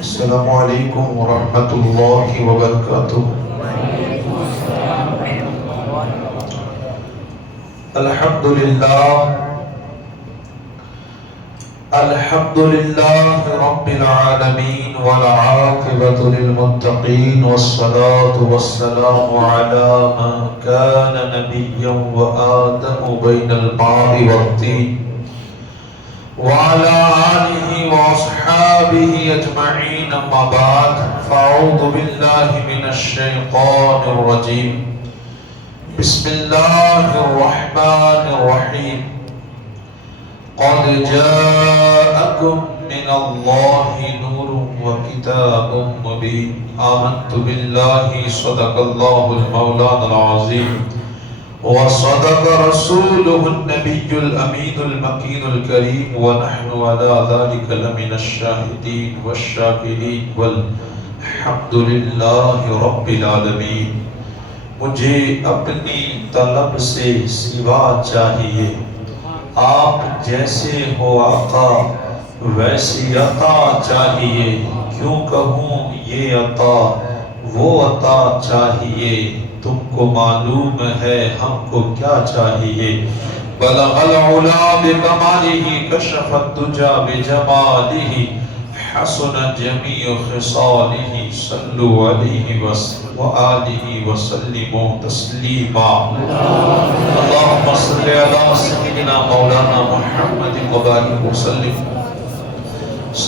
السلام علیکم ورحمۃ اللہ وبرکاتہ۔ الحمد للہ رب العالمین والعاقبۃ للمتقین والصلاة والسلام علی من کان نبیا وآدم بین الماء والطین وعلى آلہ واصحابہ اجمعین، اما بعد فاعوذ باللہ من الشیطان الرجیم۔ بسم اللہ الرحمن الرحیم۔ قد جاءکم من اللہ نور وکتاب مبین۔ آمنت باللہ صدق اللہ المولانا العظیم وصدق رسوله النبي الأمين المكين الكريم ونحن على ذلك لمن الشاهدين والشاكرين والحمد لله رب العالمين۔ مجھے اپنی طلب سے سوا چاہیے، آپ جیسے ہو آقا ویسی عطا چاہیے، کیوں کہوں یہ عطا وہ عطا چاہیے، تم کو معلوم ہے ہم کو کیا چاہیے۔ بلغ العلا بکمالہ کشف الدجا بجمالہ حسن جمیع خصالہ، صلوا علیہ وآلہ وسلموا تسلیما۔ اللہم صلی علی سیدنا مولانا محمد وبارک وسلم۔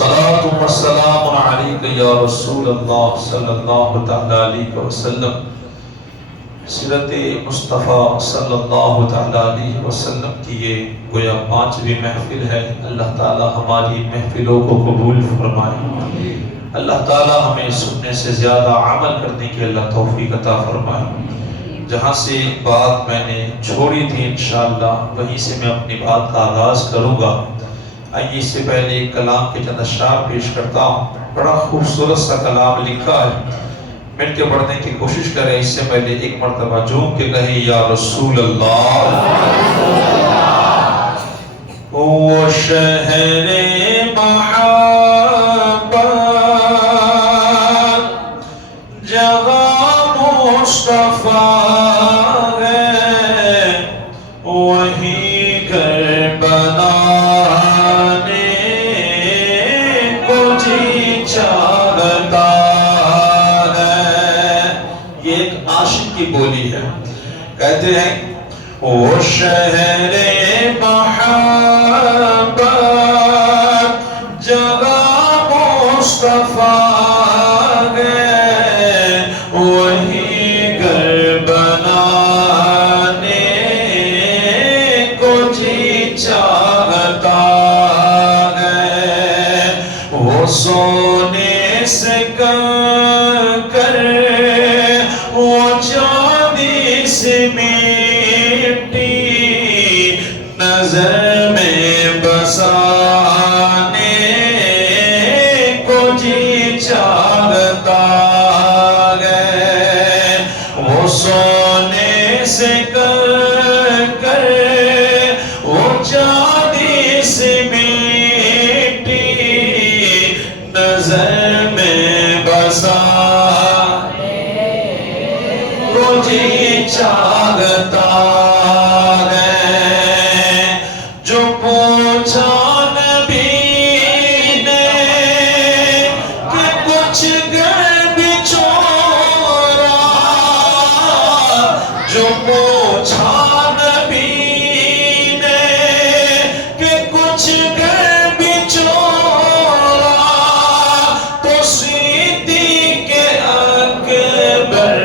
صلاۃ و سلام علیک یا رسول اللہ صلی اللہ تعالی علیہ وسلم۔ سیرت مصطفیٰ صلی اللہ تعالی علیہ وسلم کی یہ گویا 5ویں محفل ہے۔ اللہ تعالی ہماری محفلوں کو قبول فرمائے، اللہ تعالی ہمیں سننے سے زیادہ عمل کرنے کی اللہ توفیق عطا فرمائے۔ جہاں سے بات میں نے چھوڑی تھی انشاءاللہ وہیں سے میں اپنی بات کا آغاز کروں گا۔ آئیے اس سے پہلے ایک کلام کے چند اشعار پیش کرتا ہوں۔ بڑا خوبصورت سا کلام لکھا ہے، مل کے پڑھنے کی کوشش کریں۔ اس سے پہلے ایک مرتبہ جھوم کے کہیں یا رسول اللہ۔ وہ شہر محبت جگہ مصطفیٰ ہے، وہی گھر بنانے کو جی چاہتا۔ کی بولی ہے، کہتے ہیں وہ شہر محبت جگہ مصطفیٰ ہے، وہی گھر بنانے کو جی چاہتا ہے۔ وہ سونے سے کر وہ چاندی سے مٹی نظر میں بسانے کو جی چاہتا ہے۔ وہ سونے سے کر وہ چاندی سے مٹی نظر میں بسانے جی چاہتا ہے۔ جو پوچھا نبی نے کہ کچھ گھر بچھوڑا، جو پوچھا نبی نے کہ کچھ گھر بچھوڑا، تو صدیق اکبر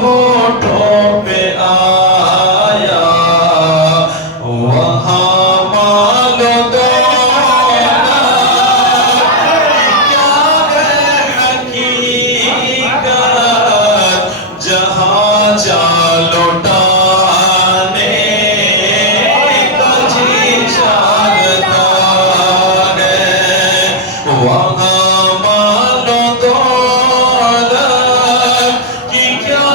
ہوٹھوں پہ آیا، وہاں مال و دولت کیا ہے حقیقت، جہاں جا لوٹانے کا جی چاہتا ہے، وہاں مال و دولت کی کیا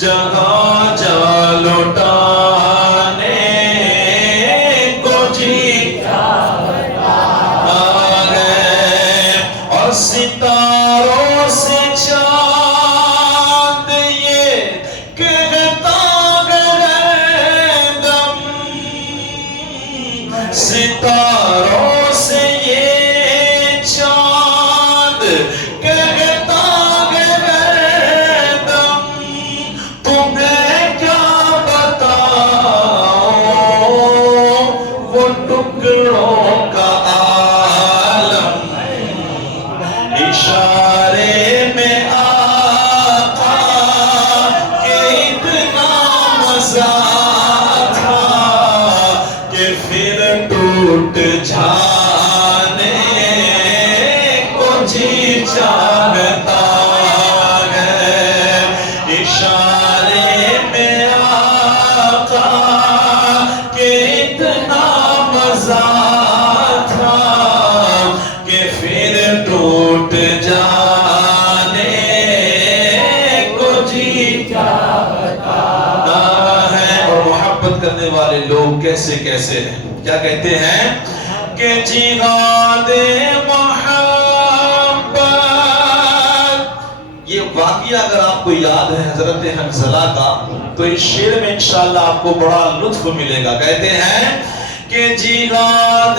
جہاں جا لوٹانے کو جی ستاروں سے یہ چاند کہتا ہے دم تمہیں کیا بتاؤں وہ ٹکڑوں کا عالم اشارے میں آقا کہ اتنا مزہ تھا کہ پھر ٹوٹ جانے کو جی چاہتا ہے اشارے میں آقا کہ اتنا مزہ تھا کہ پھر ٹوٹ جانے کو جی چاہتا ہے۔ اور محبت کرنے والے لوگ کیسے کیسے ہیں، کیا کہتے ہیں کہ جہاد محبت۔ یہ واقعہ اگر آپ کو یاد ہے حضرت حنظلہ کا تو اس شعر میں انشاءاللہ آپ کو بڑا لطف ملے گا۔ کہتے ہیں کہ جہاد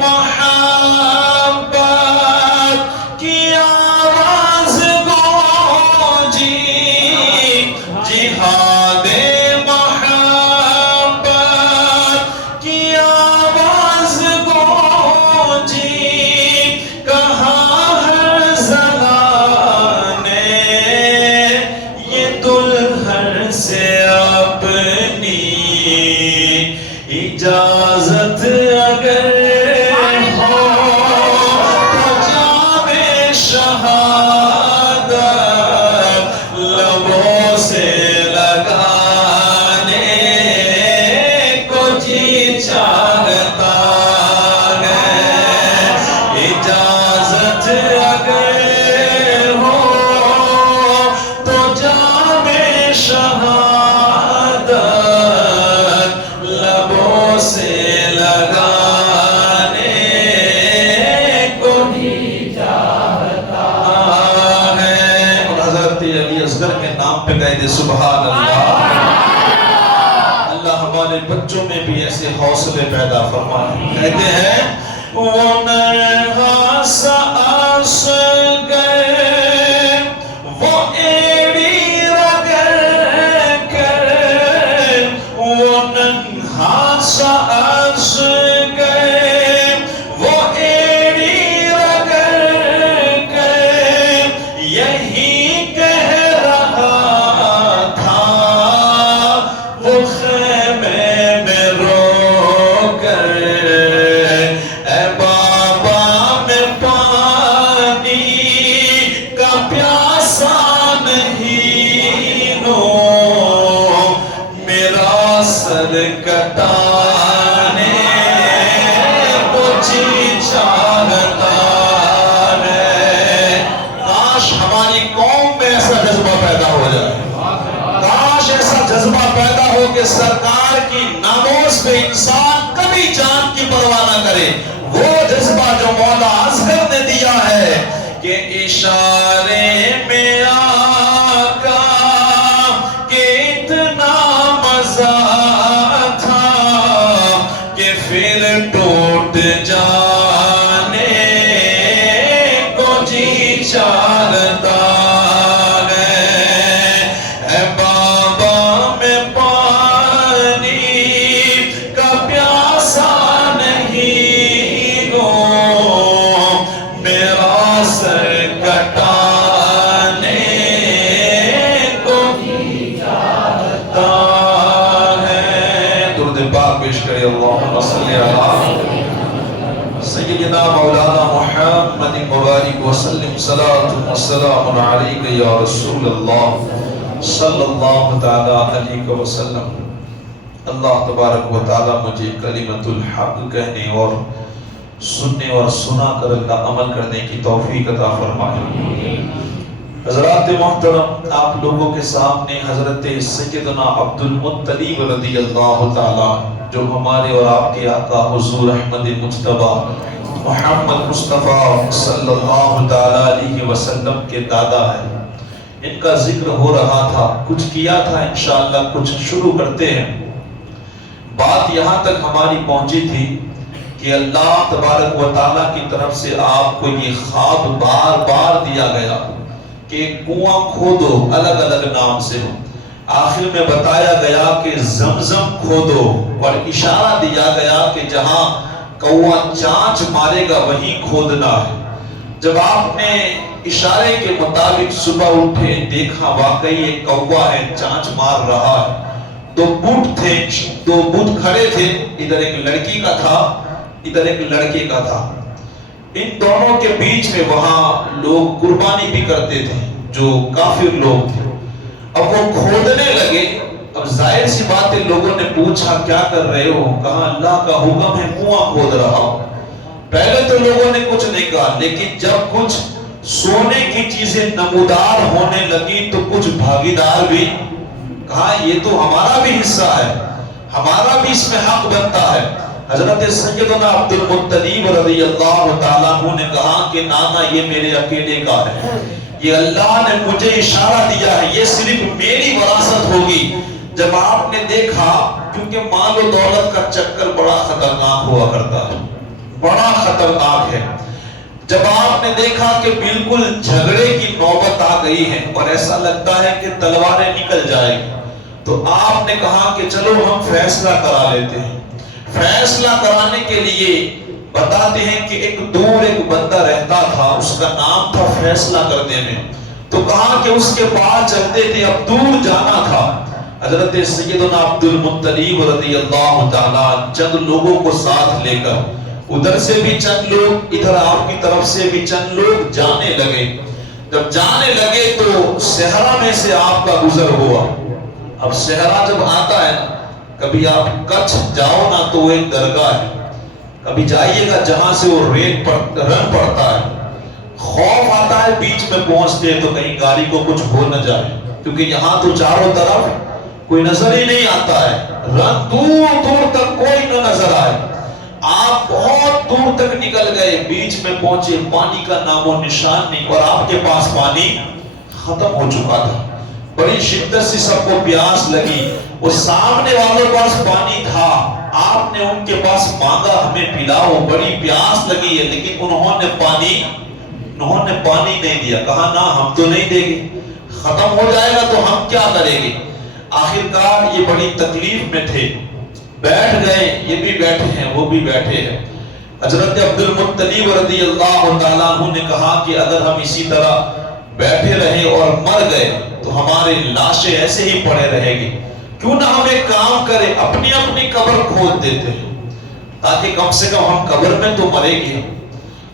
محبت کی آواز گونجی، جہاد محبت کی آواز گونجی، کہاں ہر زبان نے یہ دلہن سے اپنی اجازت اگر ہو تو جام شہادت لبوں سے لگانے کو جی چاہتا ہے، اجازت اگر ہو تو جام شہادت لبوں سے لگانے کو جی چاہتا ہے۔ اور حضرت علی اصغر کے نام پہ کہہ دے سبحان اللہ۔ اللہ ہمارے بچوں میں بھی ایسے حوصلے پیدا فرمائے۔ کہتے ہیں وہ نرہا سا اصغر وہ ایڑی رگڑ کر، وہ ننہا سا اصغر وہ ایڑی رگڑ کر یہی کہہ رہا تھا وہ خیمے میں رو کر، اے بابا میں پانی کا پیاسا نہیں ہوں، میرا سر کٹانے کو جی چاہتا ہے۔ کاش ہماری قوم میں ایسا جذبہ پیدا ہو جائے، کاش ایسا جذبہ پیدا ہو کہ سرکار کی ناموس پہ انسان کبھی جان کی پرواہ نہ کرے۔ وہ جذبہ جو مولا اصغر نے دیا ہے کہ اشارے میں آقا کہ اتنا مزہ تھا کہ پھر ٹوٹ جانے کو جی چاہتا ہے، اے بابا میں پانی کا پیاسا نہیں ہوں، میرا سر کٹانے کو جی چاہتا ہے۔ درود پاک پیش کرے اللہم صلی علی سیدنا مولانا محمد مبارک وسلم، صلاۃ والسلام علیک یا رسول اللہ صلی اللہ تعالی علیہ وسلم۔ اللہ تبارک و تعالی مجھے کلمۃ الحق کہنے اور سننے اور سنا کر اللہ عمل کرنے کی توفیق عطا فرمائے۔ حضرات محترم، آپ لوگوں کے سامنے حضرت سیدنا عبد المطلب رضی اللہ تعالی جو ہمارے اور آپ کے آقا حضور احمد مجتبیٰ محمد مصطفیٰ صلی اللہ تعالی علیہ وسلم کے دادا ہیں، ان کا ذکر ہو رہا تھا، کچھ کیا تھا، انشاءاللہ کچھ شروع کرتے ہیں۔ بات یہاں تک ہماری پہنچی تھی کہ اللہ تبارک و تعالیٰ کی طرف سے آپ کو یہ خواب بار بار دیا گیا کہ کنواں کھودو، الگ الگ نام سے، آخر میں بتایا گیا کہ زمزم کھودو، اور اشارہ دیا گیا کہ جہاں کوا چانچ مارے گا وہیں کھودنا ہے۔ جب آپ نے اشارے کے مطابق صبح اٹھے، دیکھا واقعی ایک کوا ہے، چانچ مار رہا ہے۔ دو بت کھڑے تھے، ادھر ایک لڑکی کا تھا، ادھر ایک لڑکے کا تھا۔ ان دونوں کے بیچ میں وہاں لوگ قربانی بھی کرتے تھے جو کافر لوگ تھے۔ اب وہ کھودنے لگے، اب ظاہر سی بات ہے، لوگوں نے پوچھا کیا کر رہے ہو؟ کہا اللہ کا حکم ہے، کنواں کھود رہا ہوں۔ پہلے تو لوگوں نے کچھ نہیں کہا، لیکن جب کچھ سونے کی چیزیں نمودار ہونے لگی تو کچھ بھاگیدار بھی کہا یہ تو ہمارا بھی حصہ ہے، ہمارا بھی اس میں حق بنتا ہے۔ حضرت سیدنا عبد المطلب رضی اللہ تعالیٰ عنہ نے کہا کہ نانا یہ میرے اکیلے کا ہے، یہ اللہ نے مجھے اشارہ دیا ہے، یہ صرف میری وراثت ہوگی۔ جب آپ نے دیکھا، کیونکہ مال و دولت کا چکر بڑا خطرناک ہوا کرتا ہے، بڑا خطرناک ہے، جب آپ نے دیکھا کہ بالکل جھگڑے کی نوبت آ گئی ہے اور ایسا لگتا ہے کہ تلواریں نکل جائیں گی، تو آپ نے کہا کہ چلو ہم فیصلہ کرا لیتے ہیں۔ فیصلہ کرانے کے لیے بتاتے ہیں کہ ایک دور ایک بندہ رہتا تھا، اس کا نام تھا فیصلہ کرنے میں، تو کہا کہ اس کے پاس چلتے تھے، اب دور جانا تھا۔ حضرت سیدنا عبد المطلب رضی اللہ تعالیٰ چند لوگوں کو ساتھ لے کر، ادھر سے بھی چند لوگ، ادھر آپ کی طرف سے بھی چند لوگ جانے لگے۔ جب جانے لگے تو صحرا میں سے آپ کا گزر ہوا۔ اب صحرا جب آتا ہے، کبھی آپ کچھ جاؤ نا تو وہ ایک درگاہ ہے، کبھی جائیے گا جہاں سے وہ رن پڑتا ہے، خوف آتا ہے بیچ میں پہنچتے تو کہیں گاڑی کو کچھ ہو نہ جائے، کیونکہ یہاں تو چاروں طرف کوئی نظر ہی نہیں آتا ہے، رن دور دور تک کوئی نہ نظر آئے۔ آپ بہت دور تک نکل گئے، بیچ میں پہنچے، پانی کا نام و نشان نہیں، اور آپ کے پاس پانی ختم ہو چکا تھا۔ بڑی شدت سے سب کو پیاس لگی، وہ سامنے والوں پاس پانی تھا، آپ نے ان کے پاس مانگا ہمیں پلاؤ، بڑی پیاس لگی ہے، لیکن انہوں نے پانی نہیں دیا، کہا نہ ہم تو نہیں دیں گے، ختم ہو جائے گا تو ہم کیا کریں گے۔ آخرکار یہ بڑی تکلیف میں تھے، بیٹھ گئے، یہ بھی بیٹھے ہیں وہ بھی بیٹھے ہیں۔ حضرت عبد المطلب رضی اللہ تعالیٰ عنہ نے کہا کہ اگر ہم اسی طرح بیٹھے رہے اور مر گئے تو ہماری لاشیں ایسے ہی پڑے رہے گی، کیوں نہ ہم ایک کام کریں، اپنی اپنی قبر کھود دیتے ہیں، تاکہ کم سے کم ہم قبر میں تو مریں گے۔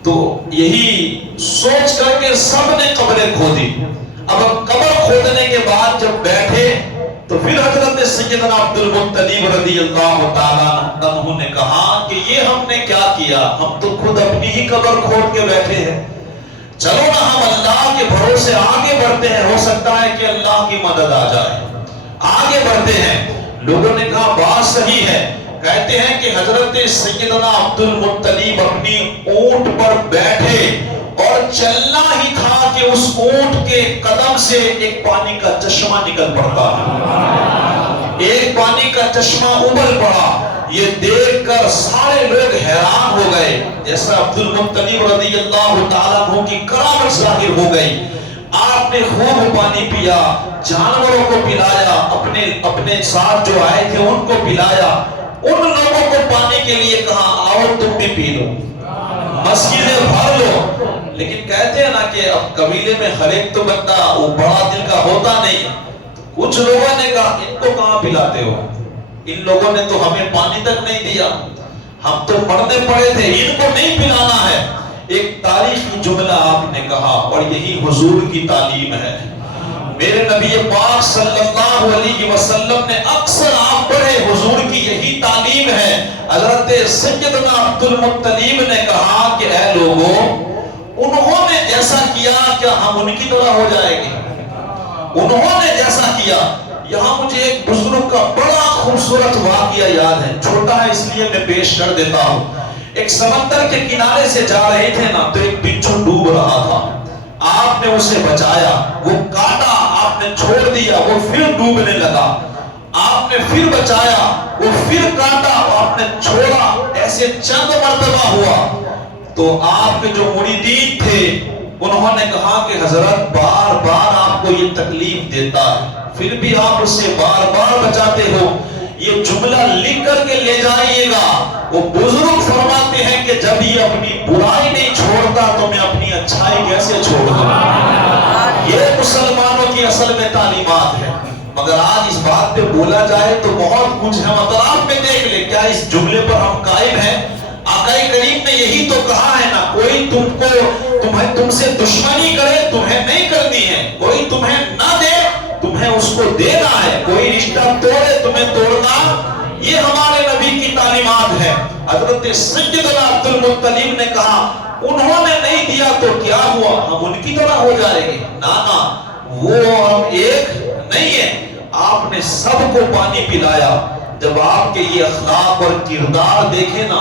تو یہی سوچ کر کے سب نے قبریں کھودی۔ اب قبر کھودنے کے بعد جب بیٹھے تو پھر حضرت سیدنا عبد المطلب رضی اللہ تعالیٰ عنہ نے کہا کہ یہ ہم نے کیا کیا، ہم تو خود اپنی ہی قبر کھود کے بیٹھے ہیں، چلو نا ہم اللہ کے بھروسے آگے بڑھتے ہیں، ہو سکتا ہے کہ اللہ کی مدد آ جائے، آگے بڑھتے ہیں۔ لوگوں نے کہا بات صحیح ہے۔ کہتے ہیں کہ حضرت سیدنا عبد المطلب اپنی اونٹ پر بیٹھے اور چلنا ہی تھا کہ اس اونٹ کے قدم سے ایک پانی کا چشمہ نکل پڑتا ہے، ایک پانی کا چشمہ ابل پڑا۔ یہ دیکھ کر سارے لوگ حیران ہو گئے، جیسا عبد المطلب رضی اللہ تعالیٰ عنہ کی کرامت ظاہر ہو گئی۔ آپ نے خوب پانی پیا، جانوروں کو پلایا، اپنے ساتھ جو آئے تھے ان کو پلایا، ان لوگوں کو پانی کے لیے کہا آؤ تم بھی پی لو، مسجدیں بھر لو۔ لیکن کہتے ہیں نا کہ اب قبیلے میں ہر ایک تو بندہ وہ بڑا دل کا ہوتا نہیں، کچھ لوگوں نے کہا ان کو کہاں پلاتے ہو، ان لوگوں نے تو ہمیں پانی تک نہیں دیا، ہم تو مرنے پڑے تھے، ان کو نہیں پلانا ہے۔ ایک تاریخی جملہ آپ نے کہا اور یہی حضور کی تعلیم ہے۔ میرے نبی پاک صلی اللہ علیہ وسلم نے اکثر آپ پڑھے، حضور کی یہی تعلیم ہے۔ حضرت سیدنا عبد المطلب نے کہا کہ اے لوگوں، انہوں نے جیسا کیا کیا ہم ان کی طرح ہو جائیں گے؟ انہوں نے جیسا کیا۔ یہاں مجھے ایک بزرگ کا بڑا خوبصورت واقعہ یاد ہے، چھوٹا ہے اس لیے میں پیش کر دیتا ہوں۔ ایک سمندر کے کنارے سے جا رہے تھے نا، تو ایک بچھو ڈوب رہا تھا، آپ نے اسے بچایا، وہ کاٹا، آپ نے چھوڑ دیا، وہ پھر ڈوبنے لگا، آپ نے پھر بچایا، وہ پھر کاٹا، آپ نے چھوڑا، ایسے ایسے چند مرتبہ ہوا تو آپ کے جو مریدین تھے انہوں نے کہا کہ حضرت بار بار آپ کو یہ تکلیف دیتا ہے پھر بھی آپ اسے بار بار بچاتے ہو، یہ جملہ لکھ کر کے لے جائیے گا۔ وہ بزرگ فرماتے ہیں کہ جب یہ اپنی برائی نہیں چھوڑتا تو میں اپنی اچھائی کیسے چھوڑ دوں؟ یہ مسلمانوں کی اصل میں تعلیمات ہے۔ مگر آج اس بات پہ بولا جائے تو بہت کچھ ہے، اطراف میں دیکھ لے کیا اس جملے پر ہم قائم ہیں؟ آقا کریم نے یہی تو کہا ہے نا، کوئی تم سے دشمنی کرے تمہیں نہیں کرنی ہے، کوئی تمہیں نہ دے تمہیں اس کو دینا ہے، کوئی رشتہ توڑے تمہیں توڑنا، یہ ہمارے نبی کی تعلیمات ہے۔ حضرت سیدنا عبد المطلب نے کہا انہوں نے نہیں دیا تو کیا ہوا، ہم ان کی طرح ہو جائیں گے؟ نا وہ ہم ایک نہیں ہے۔ آپ نے سب کو پانی پلایا۔ جب آپ کے یہ اخلاق اور کردار دیکھے نا،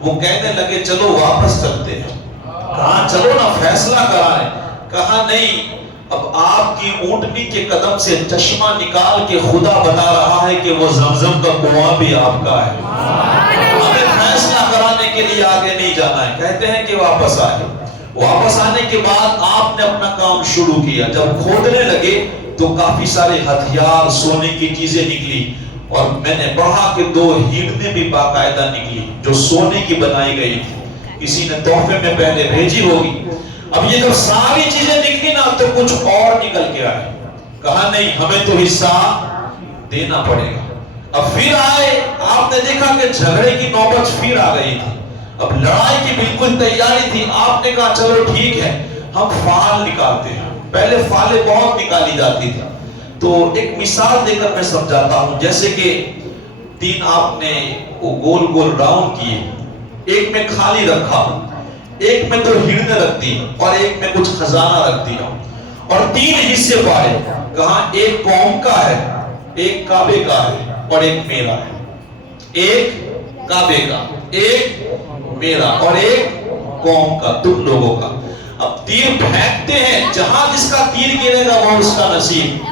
وہ کہنے لگے چلو واپس چلتے ہیں۔ کہا چلو نا فیصلہ کرائیں۔ کہا نہیں، اب آپ کی اونٹنی کے قدم سے چشمہ نکال کے خدا بتا رہا ہے کہ وہ زمزم کا کنواں بھی آپ کا ہے، ہمیں فیصلہ کرانے کے لیے آگے نہیں جانا ہے۔ کہتے ہیں کہ واپس آئے۔ واپس آنے کے بعد آپ نے اپنا کام شروع کیا۔ جب کھودنے لگے تو کافی سارے ہتھیار، سونے کی چیزیں نکلی، اور میں نے پڑھا کہ 2 ہیرنیں بھی باقاعدہ نکلی جو سونے کی بنائی گئی تھی، کسی نے تحفے میں پہلے بھیجی ہوگی۔ اب یہ جب ساری چیزیں نکلی نا تو کچھ اور نکل کے آئے۔ کہا نہیں، ہمیں تو حصہ دینا پڑے گا۔ اب پھر آئے، آپ نے دیکھا کہ جھگڑے کی نوبت پھر آ گئی تھی۔ اب لڑائی کی بالکل تیاری تھی۔ آپ نے کہا چلو ٹھیک ہے، ہم فال نکالتے ہیں۔ پہلے فالیں بہت نکالی جاتی تھی۔ تو ایک مثال دے کر میں سمجھاتا ہوں، جیسے کہ 3 آپ نے وہ گول گول راؤنڈ کیے، ایک میں خالی رکھا، ایک میں 2 ہرنیں رکھ دی، اور ایک میں کچھ خزانہ رکھ دیا، اور 3 حصے پائے۔ کہاں ایک قوم کا ہے، ایک کعبے کا ہے، اور ایک میرا ہے۔ ایک کعبے کا، ایک میرا، اور ایک قوم کا، تم لوگوں کا۔ اب تیر پھینکتے ہیں، جہاں جس کا تیر گرے گا وہ اس کا نصیب۔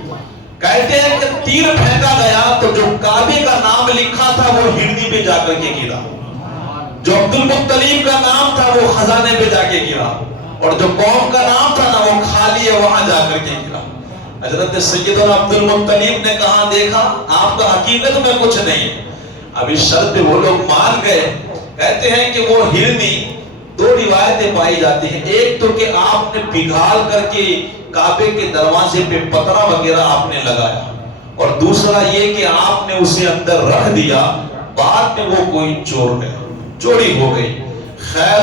کہتے ہیں کہ تیر پھینکا گیا تو جو کعبے کا نام لکھا تھا وہ ہرنی پہ جا کر کے گرا، جو عبد المطلب کا نام تھا وہ خزانے پہ جا کے گرا، اور جو قوم کا نام تھا نا وہ خالی ہے، وہاں جا کر کے گرا۔ حضرت سیدنا عبد المطلب نے کہا دیکھا آپ کا حقیقت میں کچھ نہیں ہے۔ اب اس شرط پہ وہ لوگ مان گئے۔ کہتے ہیں کہ وہ ہرنی، 2 روایتیں پائی جاتی ہیں، ایک تو کہ آپ نے پگھال کر کے کعبے کے دروازے پہ پترا وغیرہ آپ نے لگایا، اور دوسرا یہ کہ آپ نے اسے اندر رکھ دیا، بعد میں وہ کوئی چور گیا، چوری ہو گئی۔ خیر،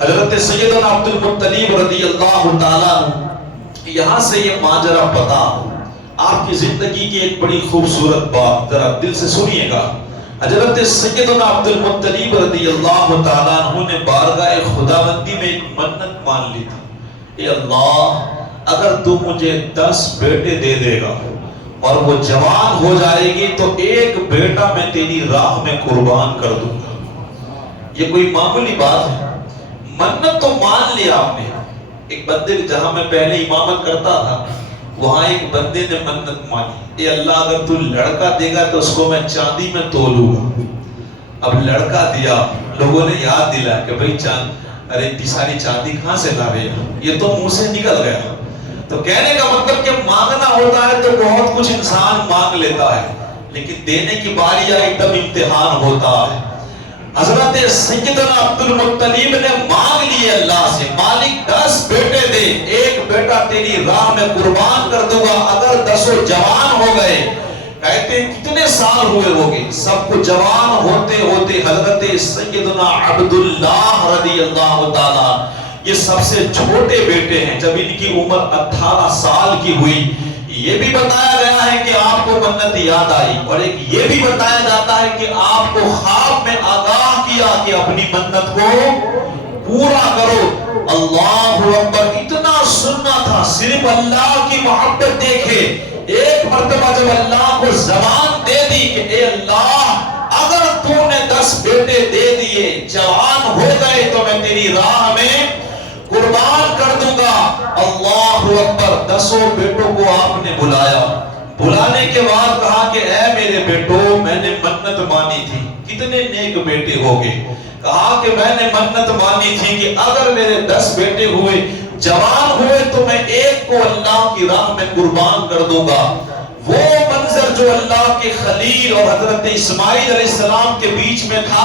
حضرت سیدنا عبد المطلب رضی اللہ تعالیٰ عنہ، یہاں سے یہ ماجرا پتا آپ کی زندگی کی ایک بڑی خوبصورت بات، ذرا دل سے سنیے گا۔ حضرت سیدنا عبد المطلب رضی اللہ تعالیٰ عنہ نے بارگاہ خداوندی میں ایک منت مان لی تھی، اے اللہ اگر تو مجھے 10 بیٹے دے دے گا اور وہ جوان ہو جائے گی تو ایک بیٹا میں تیری راہ میں قربان کر دوں گا۔ یہ کوئی معمولی بات ہے، منت تو مان لیا آپ نے۔ ایک بندے جہاں میں پہلے امامت کرتا تھا، وہاں ایک بندے نے منت مانی، اے اللہ اگر تو لڑکا دے گا تو اس کو میں چاندی میں تولوں گا۔ اب لڑکا دیا، لوگوں نے یاد دلا کہ بھئی ارے اتنی ساری چاندی کہاں سے لا رہے ہیں، یہ تو منہ سے نکل گیا۔ تو کہنے کا مطلب کہ مانگنا ہوتا ہے تو بہت کچھ انسان مانگ لیتا ہے، لیکن دینے کی باری آئی تب امتحان ہوتا ہے۔ حضرت سیدنا عبد المطلب نے مانگ لیے اللہ سے، مالک 10 بیٹے دے، ایک بیٹا تیری راہ میں قربان کر دوں گا اگر 10 جوان ہو گئے۔ کہتے ہیں کتنے سال ہوئے ہوگے، سب کو جوان ہوتے ہوتے حضرت سیدنا عبداللہ رضی اللہ تعالیٰ، یہ سب سے چھوٹے بیٹے ہیں، جب ان کی عمر 18 سال کی ہوئی، یہ بھی بتایا گیا ہے کہ آپ کو منت یاد آئی، اور ایک یہ بھی بتایا جاتا ہے کہ آپ کو خواب میں آگاہ کیا کہ اپنی منت کو پورا کرو۔ اللہ اکبر، اتنا سننا تھا، صرف اللہ کی محبت دیکھے۔ ایک مرتبہ جب اللہ کو زبان دے دی کہ اے اللہ اگر تو نے 10 بیٹے دے دیے، جوان ہو گئے تو میں تیری راہ میں قربان کر دوں گا۔ اللہ اکبر، 10 بیٹوں کو آپ نے بلایا، بلانے کے بعد کہا کہ اے میرے بیٹو، میں نے منت مانی تھی، کتنے نیک بیٹے ہوگے؟ کہا کہ میں نے منت مانی تھی کہ اگر میرے 10 بیٹے ہوئے، جوان ہوئے، تو میں ایک کو اللہ کی راہ میں قربان کر دوں گا۔ وہ منظر جو اللہ کے خلیل اور حضرت اسماعیل علیہ السلام کے بیچ میں تھا،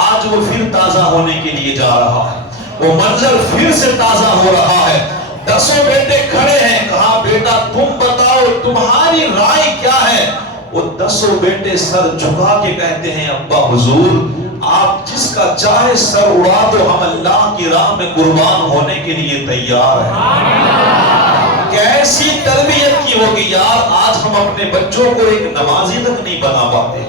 آج وہ پھر تازہ ہونے کے لیے جا رہا ہے، وہ منظر پھر سے تازہ ہو رہا ہے۔ 10 بیٹے کھڑے ہیں، کہا بیٹا تم بتاؤ تمہاری رائے کیا ہے؟ وہ 10 بیٹے سر جھکا کے کہتے ہیں ابا حضور آپ جس کا چاہے سر اڑا دو، ہم اللہ کی راہ میں قربان ہونے کے لیے تیار ہیں۔ کیسی تربیت کی ہوگی یار! آج ہم اپنے بچوں کو ایک نمازی تک نہیں بنا پاتے،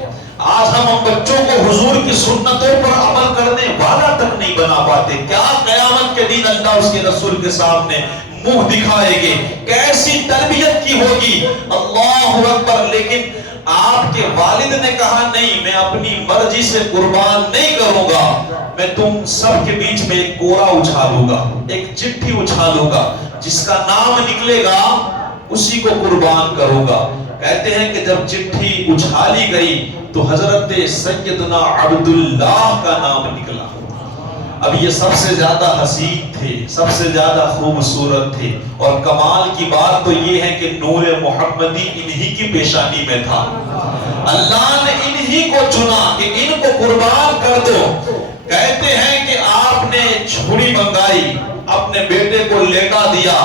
آج ہم بچوں کو حضور کی سنتوں پر عمل کرنے والا تک نہیں بنا پاتے، کیا قیامت کے دن اللہ اس کے رسول کے سامنے منہ دکھائے گے؟ کیسی تربیت کی ہوگی! اللہ اکبر! لیکن آپ کے والد نے کہا نہیں، میں اپنی مرضی سے قربان نہیں کروں گا، میں تم سب کے بیچ میں ایک کوڑا اچھالوں گا، ایک چٹھی اچھالوں گا، جس کا نام نکلے گا اسی کو قربان کروں گا۔ کہتے ہیں کہ جب چٹھی اچھالی گئی تو حضرت سیدنا عبداللہ کا نام نکلا۔ اب یہ سب سے زیادہ حسین تھے، سب سے زیادہ خوبصورت تھے، اور کمال کی بات تو یہ ہے کہ نور محمدی انہی کی پیشانی میں تھا۔ اللہ نے انہی کو چنا کہ ان کو قربان کر دو۔ کہتے ہیں کہ آپ نے چھری منگائی، اپنے بیٹے کو لیٹا دیا،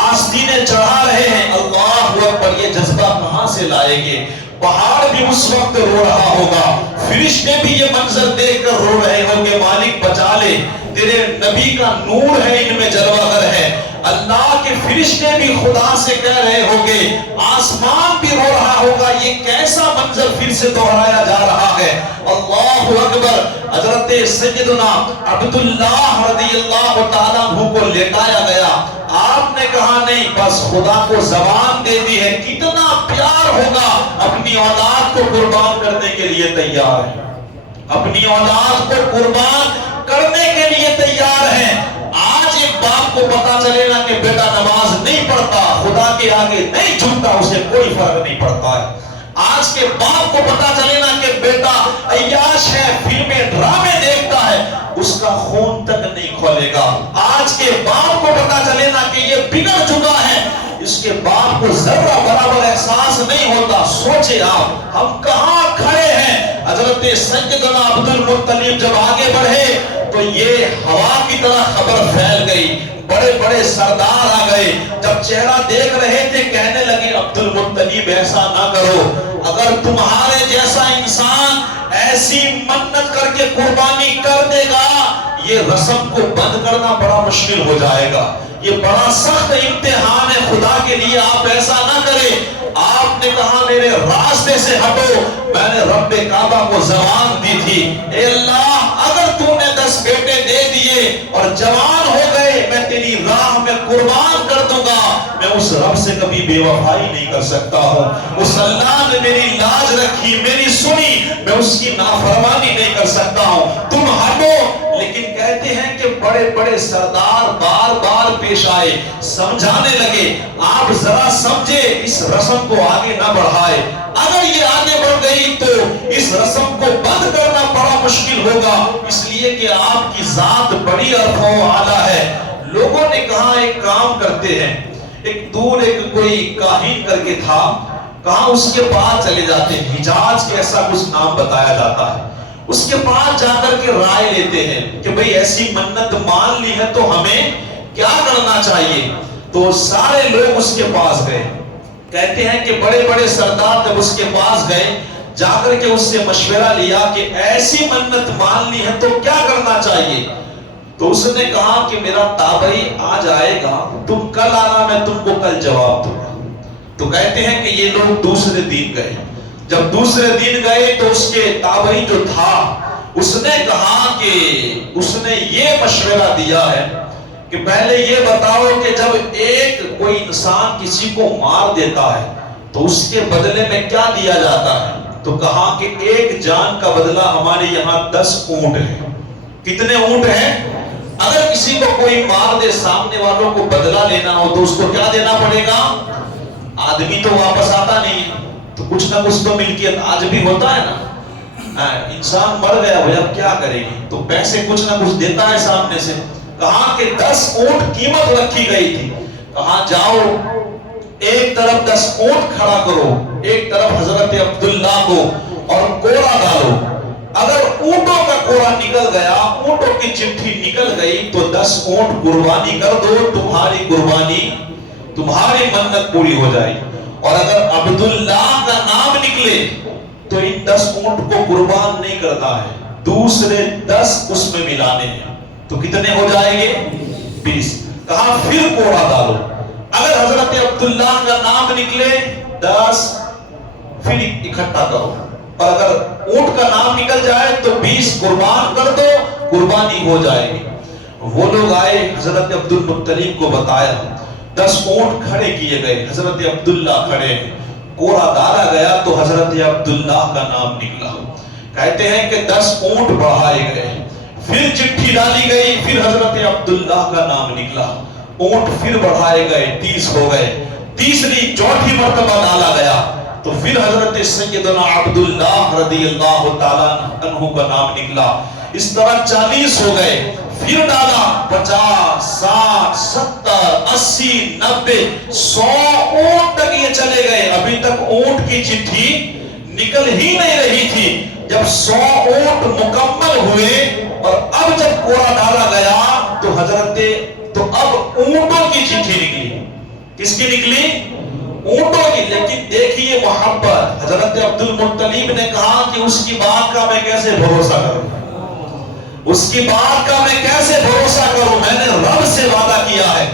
آستینیں چڑھا رہے ہیں۔ اللہ اکبر! یہ جذبہ کہاں سے لائیں گے؟ پہاڑ بھی اس وقت رو رہا ہوگا، فرشتے بھی یہ منظر دیکھ کر رو رہے ہوں گے مالک بچا لے، تیرے نبی کا نور ہے ان میں جلوہ گر ہے۔ اللہ کے فرشتے بھی خدا سے کہہ رہے ہوں گے، آسمان بھی رو رہا ہوگا، یہ کیسا منظر پھر سے دہرایا جا رہا ہے۔ اللہ اکبر! حضرت سیدنا عبداللہ رضی اللہ تعالیٰ عنہ کو لیٹایا گیا۔ آپ نے کہا نہیں، بس خدا کو زبان دے دی ہے، کتنا پیار ہوگا، اپنی اولاد کو قربان کرنے کے لیے تیار ہے، اپنی اولاد کو قربان کرنے کے لیے تیار ہے۔ آج ایک باپ کو پتا چلے گا کہ بیٹا نماز نہیں پڑھتا، خدا کے آگے نہیں جھکتا، اسے کوئی فرق نہیں پڑتا ہے۔ آج کے باپ کو پتا چلے گا کہ بیٹا عیاش ہے، فلمیں ڈرامے دیکھتا ہے، اس کا خون تک نہیں کھولے گا۔ آج کے باپ کو پتا چلے گا کہ یہ بگڑ چکا ہے، اس کے باپ کو ذرہ برابر احساس نہیں ہوتا۔ سوچے آپ ہم کہاں کھڑے ہیں۔ حضرت سیدنا عبد المطلب جب آگے بڑھے تو یہ ہوا کی طرح خبر پھیل گئی، بڑے بڑے سردار آ گئے، جب چہرہ دیکھ رہے تھے کہنے لگے عبد المطلب ایسا نہ کرو، اگر تمہارے جیسا انسان ایسی منت کر کے قربانی کر دے گا، یہ رسم کو بند کرنا بڑا مشکل ہو جائے گا، یہ بڑا سخت امتحان ہے، خدا کے لیے آپ ایسا نہ کریں۔ آپ نے کہا میرے راستے سے ہٹو، میں نے رب کعبہ کو زبان دی تھی، اے اللہ اگر تو نے 10 بیٹے دے دیے اور جوان ہو گئے، میں تیری راہ میں قربان کر دوں گا، میں اس رب سے کبھی بے وفائی نہیں کر سکتا ہوں۔ اس اللہ نے میری لاج رکھی، میری سنی، میں اس کی نافرمانی نہیں کر سکتا ہوں، تم ہٹو۔ لیکن کہتے ہیں کہ بڑے بڑے سردار بار بار پیش آئے، سمجھانے لگے آپ ذرا سمجھے، اس رسم کو آگے نہ بڑھائے، اگر یہ آگے بڑھ گئی تو اس رسم کو بند کرنا بڑا مشکل ہوگا، اس لیے کہ آپ کی ذات بڑی عرفہ و اعلیٰ ہے۔ لوگوں نے کہا ایک کام کرتے ہیں، ایک دور ایک کوئی کاہن کر کے تھا، کہاں اس کے پاس چلے جاتے ہیں، حجاز کے ایسا کچھ نام بتایا جاتا ہے، اس کے پاس جا کر کے رائے لیتے ہیں کہ بھئی ایسی منت مان لی ہے تو ہمیں کیا کرنا چاہیے۔ تو سارے لوگ اس کے پاس گئے، کہتے ہیں کہ بڑے بڑے سردار جب اس کے پاس گئے، جا کر کے اس سے مشورہ لیا کہ ایسی منت مان لی ہے تو کیا کرنا چاہیے۔ تو اس نے کہا کہ میرا تابعی آج آئے گا، تم کل آنا، میں تم کو کل جواب دوں گا۔ تو کہتے ہیں کہ یہ لوگ دوسرے دن گئے، جب دوسرے دن گئے تو اس کے تابعی جو تھا اس نے کہا کہ اس نے یہ مشورہ دیا ہے کہ پہلے یہ بتاؤ کہ جب ایک کوئی انسان کسی کو مار دیتا ہے تو اس کے بدلے میں کیا دیا جاتا ہے۔ تو کہا کہ ایک جان کا بدلہ ہمارے یہاں 10 اونٹ ہیں۔ کتنے اونٹ ہیں؟ اگر کسی کو کوئی مار دے، سامنے والوں کو بدلہ لینا ہو تو اس کو کیا دینا پڑے گا؟ آدمی تو واپس آتا نہیں ہے، تو کچھ نہ کچھ تو ملکیت آج بھی ہوتا ہے نا۔ انسان مر گیا بھائی اب کیا کرے گی؟ تو پیسے کچھ نہ کچھ دیتا ہے سامنے سے. کہا کہ 10 اونٹ قیمت رکھی گئی تھی. کہا جاؤ ایک طرف 10 اونٹ کھڑا کرو، ایک طرف حضرت عبداللہ کو، اور کوڑا ڈالو. اگر اونٹوں کا کوڑا نکل گیا، اونٹوں کی چٹھی نکل گئی تو 10 اونٹ قربانی کر دو، تمہاری قربانی، تمہاری منت پوری ہو جائے گی. اور اگر عبداللہ کا نام نکلے تو ان 10 اونٹ کو قربان نہیں کرتا ہے، دوسرے 10 اس میں ملانے ہیں. تو کتنے ہو جائیں گے؟ 20. کہا پھر کوڑا ڈالو. اگر حضرت عبداللہ کا نام نکلے 10 پھر اکٹھا کرو، اور اگر اونٹ کا نام نکل جائے تو 20 قربان کر دو، قربانی ہو جائے گی. وہ لوگ آئے، حضرت عبد المطلب کو بتایا، 10 اونٹ کھڑے کیے گئے، حضرت عبداللہ کھڑے ہیں. کوڑا ڈالا گیا تو حضرت عبداللہ کا نام نکلا. کہتے ہیں کہ 10 اونٹ بڑھائے گئے، پھر چٹھی ڈالی گئی، پھر حضرت عبداللہ کا نام نکلا. اونٹ پھر بڑھائے گئے، 30 ہو گئے. تیسری چوتھی مرتبہ ڈالا گیا تو پھر حضرت سیدنا عبداللہ رضی اللہ تعالیٰ عنہ کا نام نکلا. اس طرح 40 ہو گئے. پھر ڈالا 50 60 70 80 90 100 اونٹ تک یہ چلے گئے. ابھی تک اونٹ کی چٹھی نکل ہی نہیں رہی تھی. جب 100 اونٹ مکمل ہوئے اور اب جب کوڑا ڈالا گیا تو اب اونٹوں کی چٹھی نکلی. کس کی نکلی؟ اونٹوں کی. لیکن دیکھیے محبت. حضرت عبد المطلب نے کہا کہ اس کی بات کا میں کیسے بھروسہ کروں، اس کی بات کا میں کیسے بھروسہ کروں، میں نے رب سے وعدہ کیا ہے.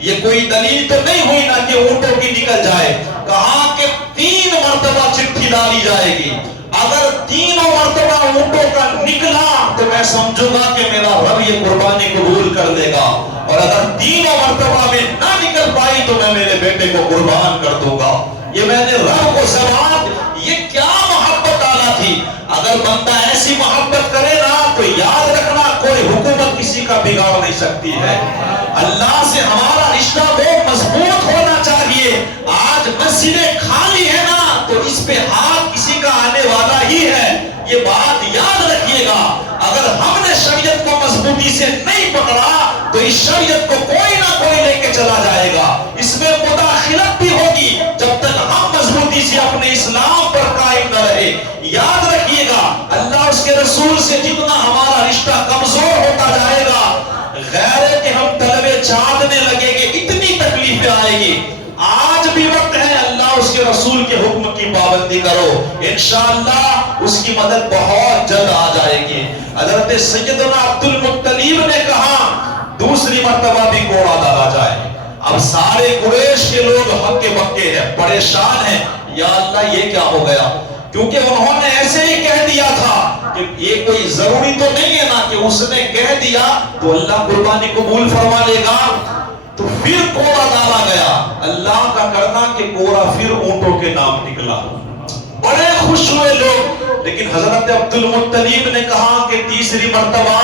یہ کوئی دلیل تو نہیں ہوئی نا کہ اونٹوں کی نکل جائے. کہا کہ 3 مرتبہ چٹھی ڈالی جائے گی. اگر 3 مرتبہ اونٹوں کا نکلا تو میں سمجھوں گا کہ میرا رب یہ قربانی قبول کر دے گا، اور اگر 3 مرتبہ میں نہ نکل پائی تو میں میرے بیٹے کو قربان کر دوں گا. یہ میں نے رب کو زبان، یہ کیا محبت آنا تھی. اگر بندہ ایسی محبت کرے نا تو یاد رکھنا کوئی حکومت کسی کا بگاڑ نہیں سکتی ہے. اللہ سے ہمارا رشتہ بہت مضبوط ہونا چاہیے. آج مسجدیں خالی ہے نا تو اس پہ ہاتھ کسی کا آنے والا ہی ہے. یہ بات یاد رکھیے گا. اگر ہم نے شریعت کو مضبوطی سے نہیں پکڑا تو اس شریعت کو کوئی نہ کوئی لے کے چلا جائے گا. اس میں مداخلت بھی ہوگی جب تک ہم مضبوطی سے اپنے اسلام پر قائم نہ رہے. یاد رکھیے گا اللہ اس کے رسول سے جتنا ہمارا رشتہ کمزور ہوتا جائے گا، غیر کہ ہم طلبے چاندنے لگے گے، اتنی تکلیفیں آئے گی. آج بھی وقت ہے اللہ اس کے رسول کے حکم کی پابندی کرو، انشاءاللہ اس کی مدد بہت جلد آ جائے گی. حضرت سیدنا عبد المطلب نے کہا دوسری مرتبہ بھی کوڑا ڈالا جائے. اب سارے قریش کے لوگ ہکے بکے ہیں، پریشان ہیں، یا اللہ یہ کیا ہو گیا. کیونکہ انہوں نے ایسے ہی کہہ دیا تھا کہ یہ کوئی ضروری تو نہیں ہے نا کہ اس نے کہہ دیا تو اللہ قربانی قبول فرما لے گا. تو پھر کوڑا ڈالا گیا. اللہ کا کرنا کہ کوڑا پھر اونٹوں کے نام نکلا. بڑے خوش ہوئے لوگ. لیکن حضرت عبد المطلب نے کہا کہ تیسری مرتبہ